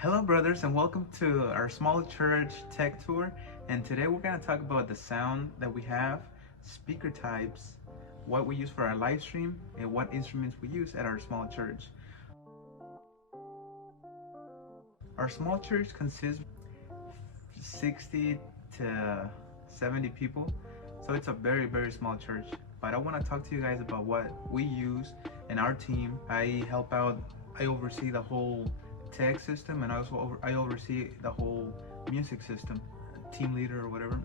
Hello brothers, and welcome to our small church tech tour. And today we're going to talk about the sound that we have, speaker types, what we use for our live stream, and what instruments we use at our small church. Our small church consists of 60 to 70 people, so it's a very small church. But I want to talk to you guys about what we use in our team. I oversee the whole tech system, and I oversee the whole music system, team leader or whatever.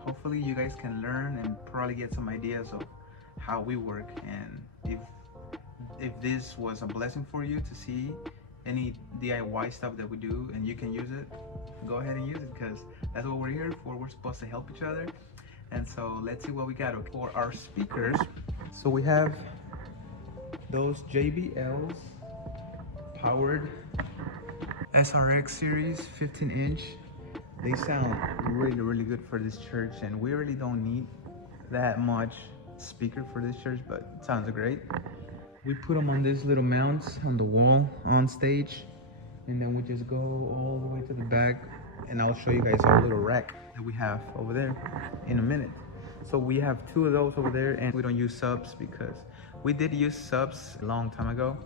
Hopefully you guys can learn and probably get some ideas of how we work, and if this was a blessing for you to see any DIY stuff that we do and you can use it, go ahead and use it, because that's what we're here for. We're supposed to help each other. And so let's see what we got for our speakers. So we have those JBLs powered SRX series 15-inch. They sound really good for this church, and we really don't need that much speaker for this church, but it sounds great. We put them on these little mounts on the wall on stage, and then we just go all the way to the back, and I'll show you guys our little rack that we have over there in a minute. So we have two of those over there, and we don't use subs because we did use subs a long time ago,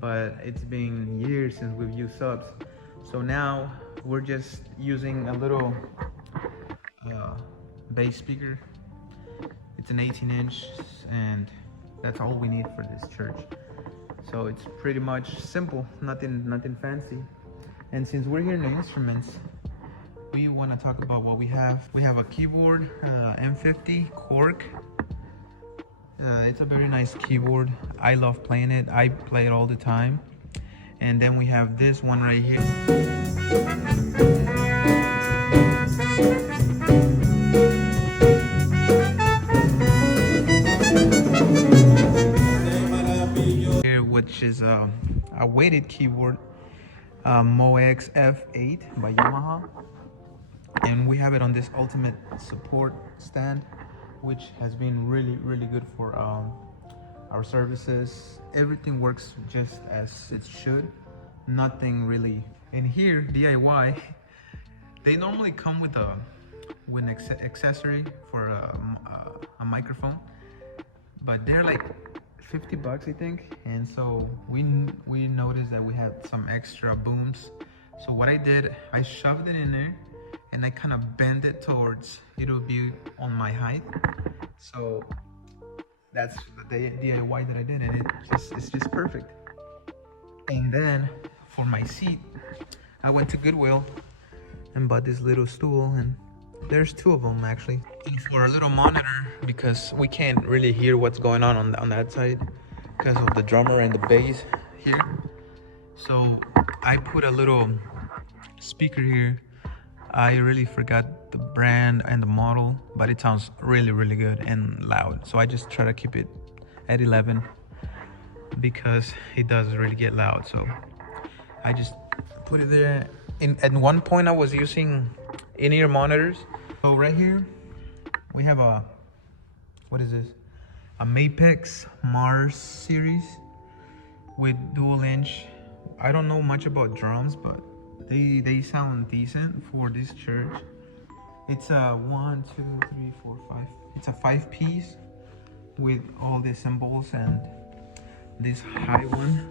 but it's been years since we've used subs. So now we're just using a little bass speaker. It's an 18-inch, and that's all we need for this church. So it's pretty much simple, nothing fancy. And since we're here in the instruments, we want to talk about what we have. We have a keyboard, M50 Cork. It's a very nice keyboard. I love playing it. I play it all the time. And then we have this one right here. Here, which is a weighted keyboard, MOX F8 by Yamaha. And we have it on this ultimate support stand, which has been really good for our services. Everything works just as it should. Nothing really. And here, DIY, they normally come with an accessory for a microphone, but they're like $50, I think. And so we noticed that we had some extra booms. So what I did, I shoved it in there, and I kind of bend it towards it'll be on my height. So that's the DIY that I did, and it's just perfect. And then for my seat, I went to Goodwill and bought this little stool, and there's two of them actually. And for a little monitor, because we can't really hear what's going on that side because of the drummer and the bass here. So I put a little speaker here. I really forgot the brand and the model, but it sounds really good and loud. So I just try to keep it at 11 because it does really get loud. So I just put it there. At one point I was using in-ear monitors. So right here we have what is this? A Mapex Mars series with dual inch. I don't know much about drums, but they sound decent for this church. It's a 1, 2, 3, 4, 5. It's a 5-piece with all the cymbals and this high one.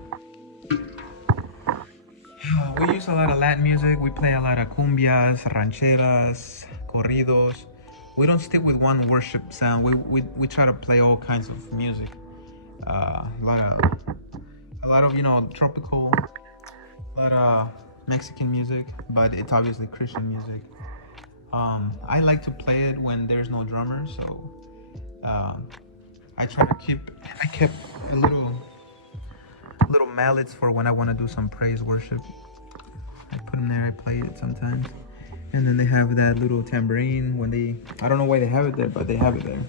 We use a lot of Latin music. We play a lot of cumbias, rancheras, corridos. We don't stick with one worship sound. We try to play all kinds of music. A lot of tropical, a lot of Mexican music, but it's obviously Christian music. I like to play it when there's no drummer, so I kept a little mallets for when I want to do some praise worship. I put them there, I play it sometimes. And then they have that little tambourine when I don't know why they have it there, but they have it there.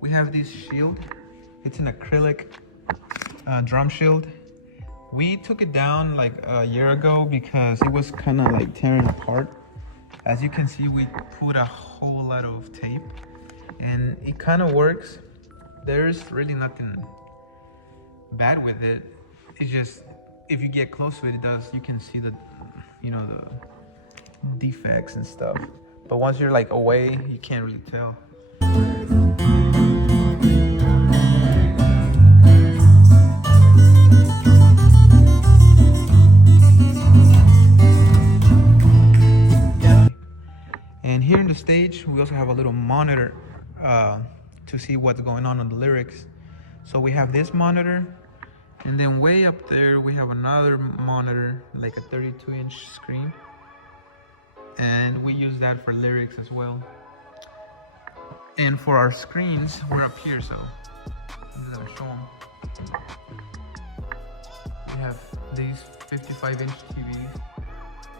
We have this shield It's an acrylic drum shield. We took it down like a year ago because it was kind of like tearing apart. As you can see, we put a whole lot of tape and it kind of works. There's really nothing bad with it. It's just, if you get close to it, you can see the, the defects and stuff. But once you're like away, you can't really tell. And here in the stage, we also have a little monitor to see what's going on the lyrics. So we have this monitor, and then way up there we have another monitor, like a 32-inch screen, and we use that for lyrics as well. And for our screens, we're up here, so I'm just gonna show them. We have these 55-inch TVs.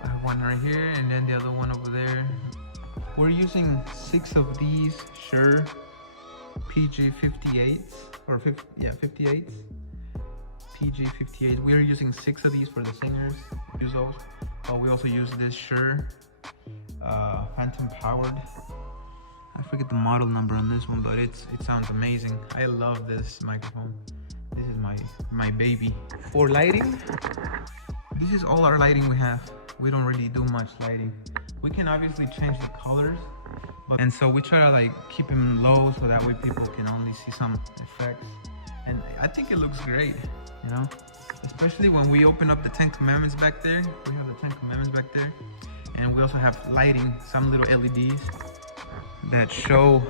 I have one right here, and then the other one over there. We're using 6 of these Shure PG58s, or 58s. PG58. We're using 6 of these for the singers. Use those. We also use this Shure phantom powered. I forget the model number on this one, but it sounds amazing. I love this microphone. This is my baby. For lighting, this is all our lighting we have. We don't really do much lighting. We can obviously change the colors, and so we try to like keep them low so that way people can only see some effects. And I think it looks great, especially when we open up the 10 Commandments back there. We have the 10 Commandments back there, and we also have lighting, some little LEDs that show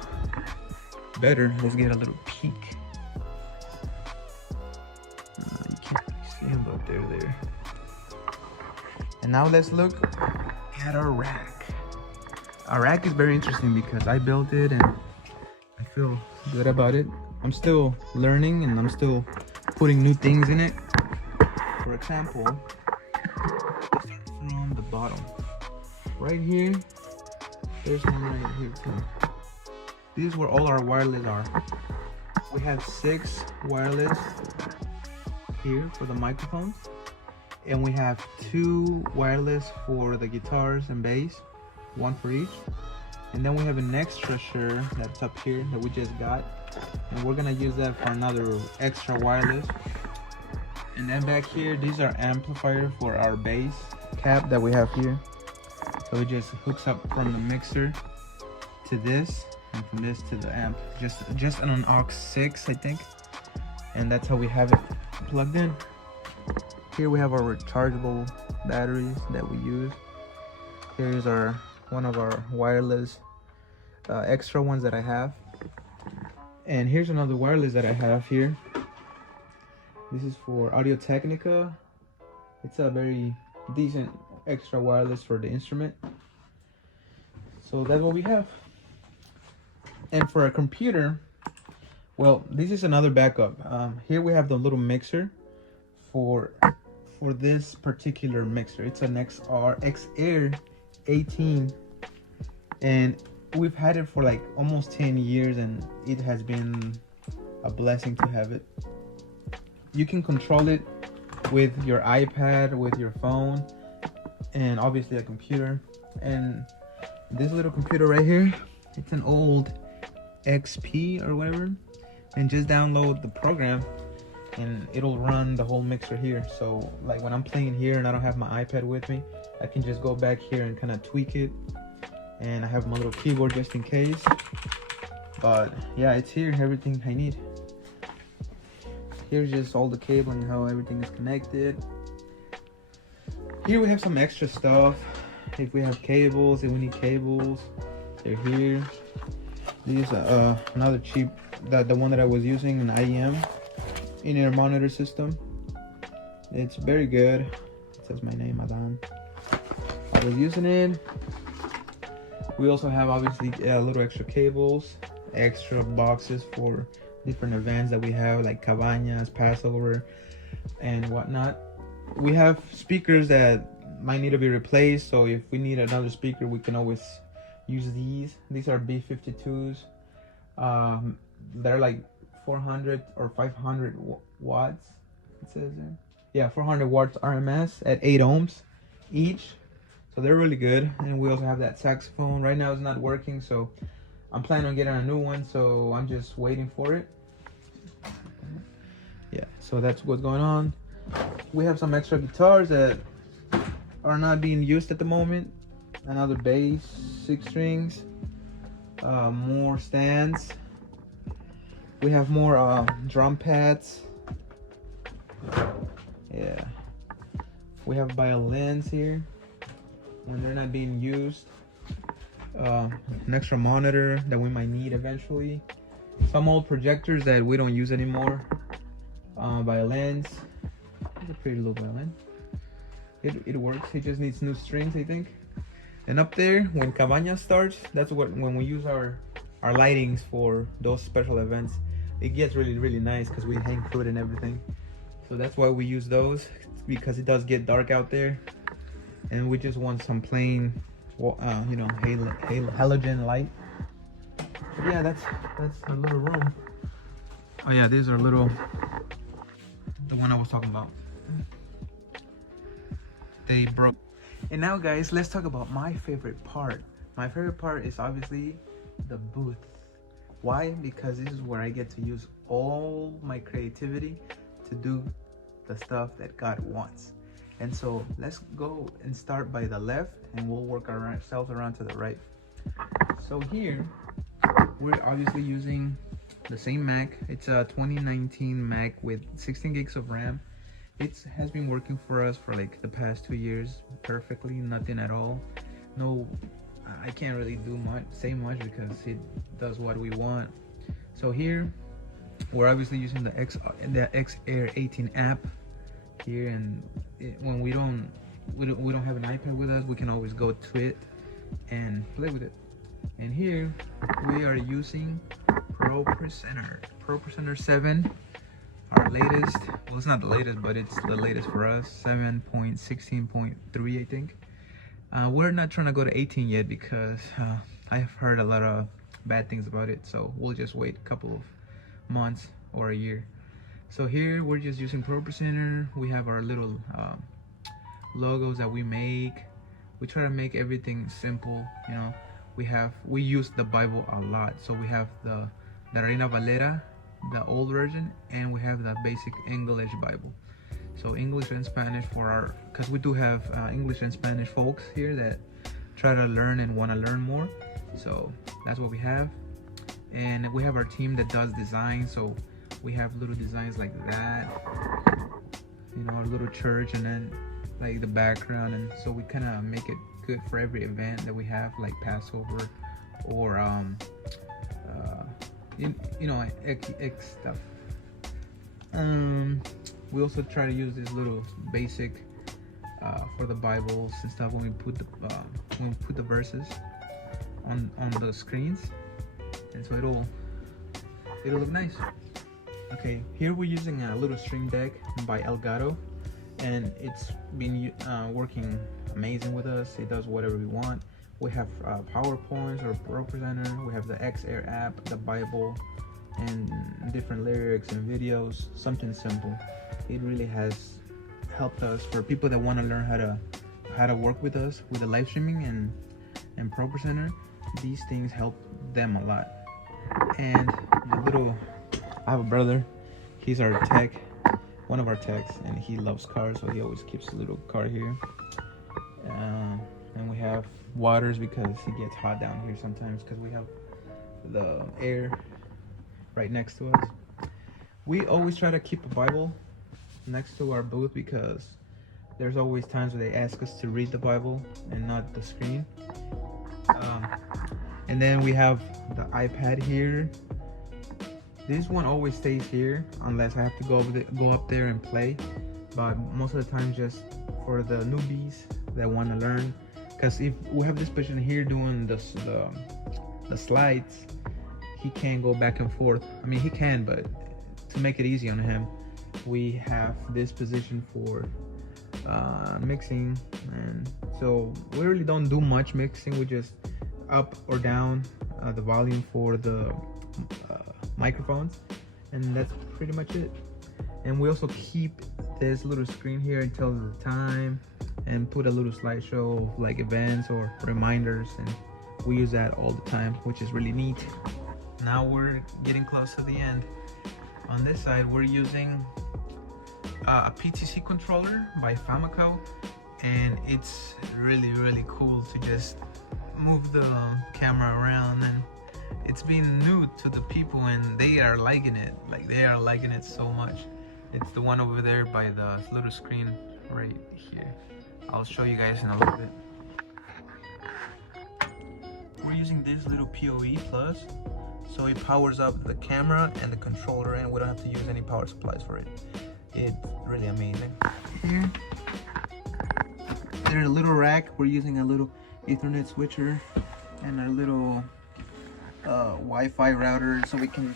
better. Let's get a little peek. You can't really see them, but they're there. And now let's look at our rack. Our rack is very interesting because I built it and I feel good about it. I'm still learning and I'm still putting new things in it. For example, let's start from the bottom. Right here, there's one right here too. This is where all our wireless are. We have 6 wireless here for the microphones. And we have 2 wireless for the guitars and bass, 1 for each. And then we have an extra Shure that's up here that we just got, and we're gonna use that for another extra wireless. And then back here, these are amplifiers for our bass cap that we have here. So it just hooks up from the mixer to this, and from this to the amp, just on an aux 6, I think. And that's how we have it plugged in. Here we have our rechargeable batteries that we use. Here's one of our wireless extra ones that I have. And here's another wireless that I have here. This is for Audio Technica. It's a very decent extra wireless for the instrument. So that's what we have. And for our computer, well, this is another backup. Here we have the little mixer for this particular mixer. It's an XR 18, and we've had it for like almost 10 years, and it has been a blessing to have it. You can control it with your iPad, with your phone, and obviously a computer. And this little computer right here, it's an old XP or whatever, and just download the program and it'll run the whole mixer here. So like when I'm playing here and I don't have my iPad with me, I can just go back here and kind of tweak it, and I have my little keyboard just in case. But yeah, it's here, everything I need. Here's just all the cabling, how everything is connected. Here we have some extra stuff. If we have cables, if we need cables, they're here. These another cheap, the one that I was using, an IEM in-ear monitor system. It's very good. It says my name, Adan. I was using it. We also have obviously little extra cables, extra boxes for different events that we have, like Cabañas, Passover, and whatnot. We have speakers that might need to be replaced, so if we need another speaker, we can always use these. These are B52s. They're like 400 or 500 watts. It says there. Yeah, 400 watts RMS at 8 ohms each. So they're really good. And we also have that saxophone. Right now it's not working, so I'm planning on getting a new one. So I'm just waiting for it. Yeah, so that's what's going on. We have some extra guitars that are not being used at the moment. Another bass, 6 strings, more stands. We have more drum pads. Yeah, we have violins here when they're not being used. An extra monitor that we might need eventually. Some old projectors that we don't use anymore. Violins. It's a pretty little violin. It works. It just needs new strings, I think. And up there, when Cabaña starts, that's when we use our lightings for those special events. It gets really nice because we hang food and everything. So that's why we use those, because it does get dark out there, and we just want some plain, halogen light. Yeah, that's a little room. Oh yeah, these are the one I was talking about. They broke. And now guys, let's talk about my favorite part. My favorite part is obviously the booth. Why? Because this is where I get to use all my creativity to do the stuff that God wants. And so let's go and start by the left, and we'll work ourselves around to the right. So here we're obviously using the same Mac. It's a 2019 Mac with 16 gigs of RAM. It has been working for us for like the past 2 years perfectly, nothing at all. No, I can't really say much because it does what we want. So here we're obviously using the X-Air 18 app here, and when we don't have an iPad with us, we can always go to it and play with it. And here we are using Pro Presenter 7, our latest. Well, it's not the latest, but it's the latest for us, 7.16.3, I think. We're not trying to go to 18 yet because I've heard a lot of bad things about it, so we'll just wait a couple of months or a year. So here we're just using Pro Presenter. We have our little logos that we make. We try to make everything simple, you know. We use the Bible a lot, so we have the Reina Valera, the old version, and we have the basic English Bible. So English and Spanish because we do have English and Spanish folks here that try to learn and want to learn more. So that's what we have. And we have our team that does design. So we have little designs like that, you know, our little church, and then like the background. And so we kind of make it good for every event that we have, like Passover or X stuff. We also try to use this little basic for the Bibles and stuff when we put the verses on the screens, and so it'll look nice. Okay, here we're using a little Stream Deck by Elgato, and it's been working amazing with us. It does whatever we want. We have PowerPoints or Pro Presenter. We have the X-Air app, the Bible, and different lyrics and videos. Something simple. It really has helped us for people that want to learn how to work with us with the live streaming and Pro Presenter. These things help them a lot. And I have a brother. He's our tech, one of our techs, and he loves cars, so he always keeps a little car here. And we have waters because it gets hot down here sometimes because we have the air right next to us. We always try to keep a Bible next to our booth because there's always times where they ask us to read the Bible and not the screen. And then we have the iPad here. This one always stays here unless I have to go up there and play, but most of the time just for the newbies that want to learn. Because if we have this person here doing the slides, he can't go back and forth. I mean, he can, but to make it easy on him, we have this position for mixing. And so we really don't do much mixing. We just up or down the volume for the microphones, and that's pretty much it. And we also keep this little screen here. It tells us the time, and put a little slideshow of like events or reminders, and we use that all the time, which is really neat. Now we're getting close to the end. On this side, we're using a PTC controller by Famicom, and it's really cool to just move the camera around, and it's been new to the people and they are liking it. Like, they are liking it so much. It's the one over there by the little screen right here. I'll show you guys in a little bit. We're using this little PoE Plus, so it powers up the camera and the controller, and we don't have to use any power supplies for it. It's really amazing. Here, there's a little rack. We're using a little Ethernet switcher and our little Wi-Fi router, so we can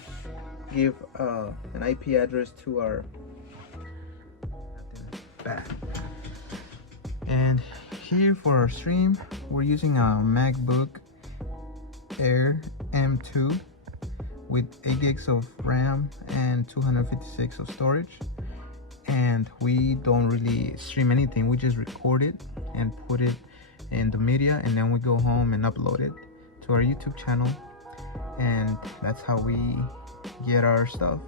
give an IP address to our back. And here for our stream, we're using a MacBook Air M2 with 8 gigs of RAM and 256 of storage. And we don't really stream anything, we just record it and put it in the media, and then we go home and upload it to our YouTube channel. And that's how we get our stuff.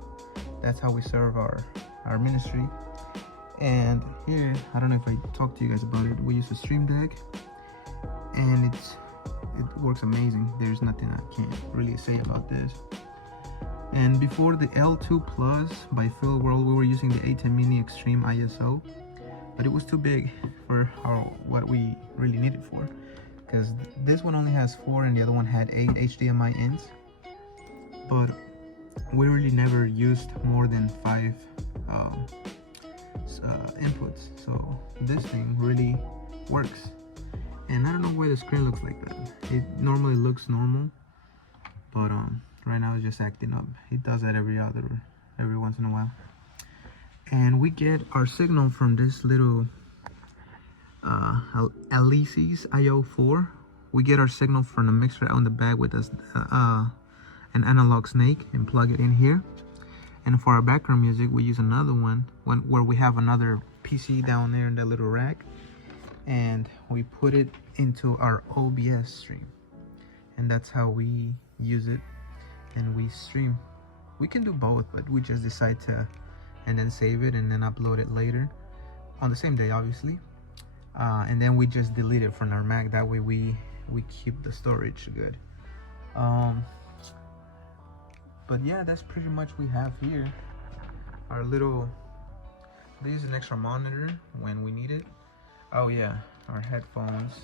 That's how we serve our ministry. And here, I don't know if I talked to you guys about it, we use a Stream Deck, and it works amazing. There's nothing I can't really say about this. And before the L2 Plus by Phil World, we were using the A10 Mini Extreme ISO, but it was too big for what we really needed for, because this one only has 4 and the other one had 8 HDMI ins. But we really never used more than 5 inputs, so this thing really works. And I don't know why the screen looks like that. It normally looks normal, but right now it's just acting up. It does that every once in a while. And we get our signal from this little Alesis IO4. We get our signal from the mixer on the back with us an analog snake, and plug it in here. And for our background music, we use another one where we have another PC down there in that little rack, and we put it into our OBS stream, and that's how we use it. And we stream. We can do both, but we just decide to, and then save it and then upload it later on the same day, obviously. And then we just delete it from our Mac. That way we keep the storage good. But yeah, that's pretty much we have here. Our little, this is an extra monitor when we need it. Oh yeah, our headphones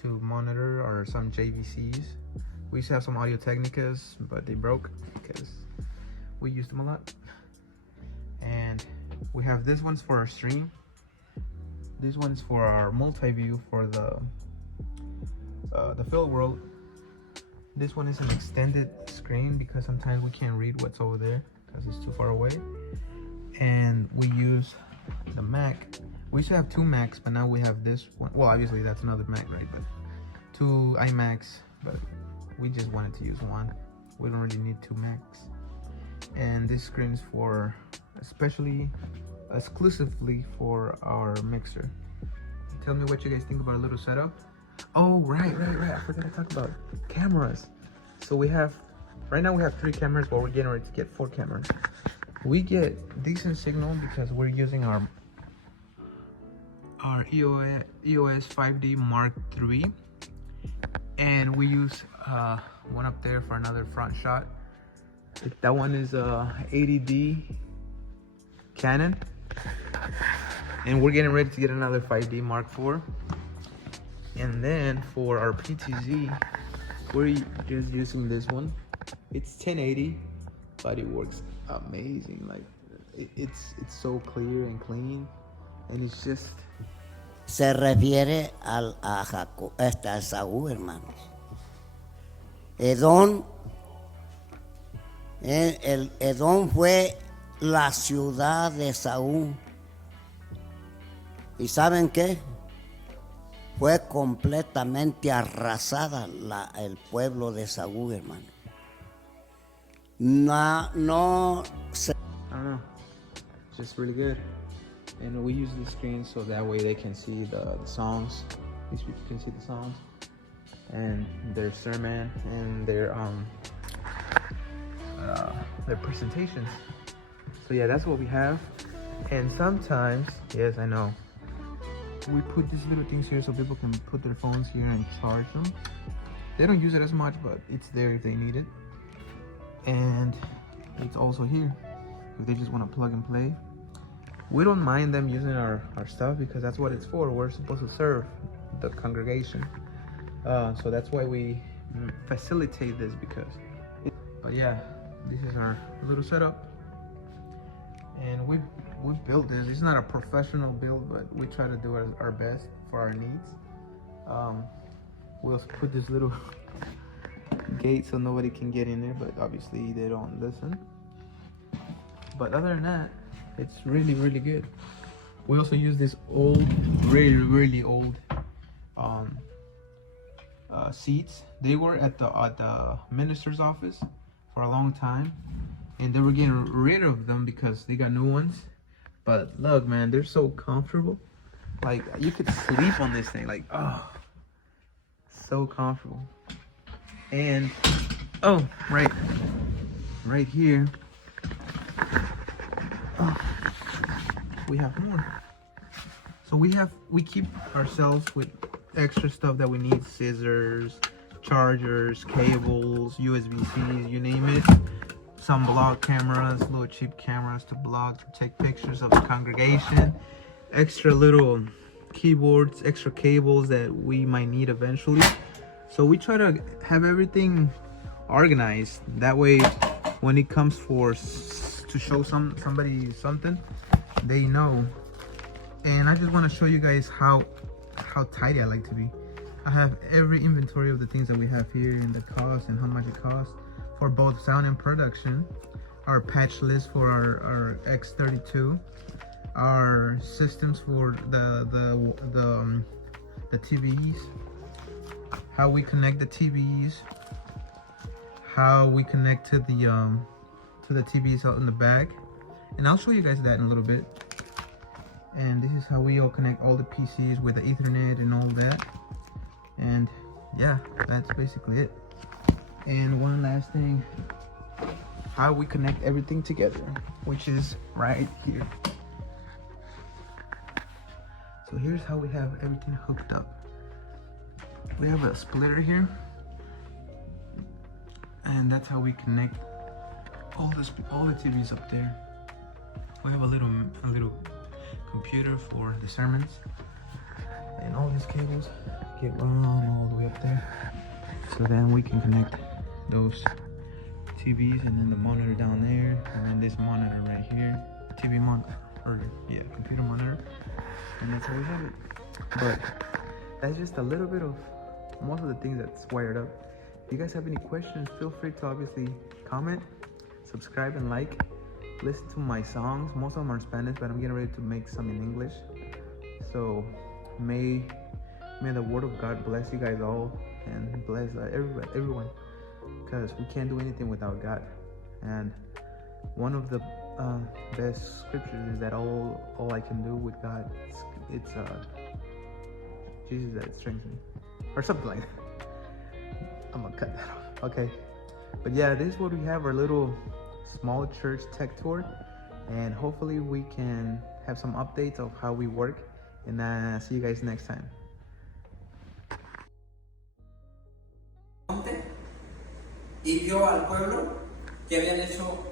to monitor, or some JVCs. We used to have some Audio Technicas, but they broke because we used them a lot. And we have this one's for our stream. This one's for our multi-view for the field world. This one is an extended screen because sometimes we can't read what's over there because it's too far away. And we use the Mac. We used to have 2 Macs, but now we have this one. Well, obviously that's another Mac, right? But 2 iMacs, but we just wanted to use one. We don't really need 2 Macs. And this screen is for exclusively for our mixer. Tell me what you guys think about a little setup. Oh, right. I forgot to talk about cameras. So right now we have 3 cameras, but we're getting ready to get 4 cameras. We get decent signal because we're using our EOS 5D Mark III, and we use one up there for another front shot. That one is a 80D Canon, and we're getting ready to get another 5D Mark IV. And then for our PTZ, we're just using this one. It's 1080, but it works amazing. Like it's so clear and clean, and it's just. Se refiere a Saúl, hermanos. Edom fue la ciudad de Saúl. ¿Y saben qué? Fue completamente arrasada el pueblo de Saúl, hermano. no se I don't know. It's just really good. And we use the screen so that way they can see the songs. These people can see the songs and their sermon and their presentations. So yeah, that's what we have. And sometimes, yes, I know, we put these little things here so people can put their phones here and charge them. They don't use it as much, but it's there if they need it. And it's also here if they just want to plug and play. We don't mind them using our stuff because that's what it's for. We're supposed to serve the congregation. So that's why we facilitate this but yeah, this is our little setup. And we built this. It's not a professional build, but we try to do our best for our needs. We'll put this little gate so nobody can get in there, but obviously they don't listen. But other than that, it's really, really good. We also use this old, really, really old seats. They were at the minister's office for a long time, and they were getting rid of them because they got new ones. But look, man, they're so comfortable. Like, you could sleep on this thing. Like, oh, so comfortable. And oh, right here, oh, we have more. So we keep ourselves with extra stuff that we need: scissors, chargers, cables, USB-Cs, you name it. Some block cameras, little cheap cameras to take pictures of the congregation. Extra little keyboards, extra cables that we might need eventually. So we try to have everything organized. That way, when it comes to show somebody something, they know. And I just want to show you guys how tidy I like to be. I have every inventory of the things that we have here and the cost and how much it costs for both sound and production. Our patch list for our X32, our systems for the TVs, how we connect the TVs, how we connect to the TVs out in the back, and I'll show you guys that in a little bit. And this is how we all connect all the PCs with the Ethernet and all that. And yeah, that's basically it. And one last thing, how we connect everything together, which is right here. So here's how we have everything hooked up. We have a splitter here, and that's how we connect all the TVs up there. We have a little computer for the sermons, and all these cables get run all the way up there. So then we can connect those TVs, and then the monitor down there, and then this monitor right here, TV monitor, or yeah, computer monitor, and that's how we have it. But that's just a little bit of most of the things that's wired up. If you guys have any questions, feel free to obviously comment, subscribe, and like. Listen to my songs. Most of them are in Spanish, but I'm getting ready to make some in English. So may the word of God bless you guys all, and bless everyone, because we can't do anything without God. And one of the best scriptures is that all I can do with God, it's Jesus that strengthens me, or something like that. I'm gonna cut that off. Okay, but yeah, this is what we have, our little small church tech tour, and hopefully we can have some updates of how we work, and see you guys next time. Y vio al pueblo que habían hecho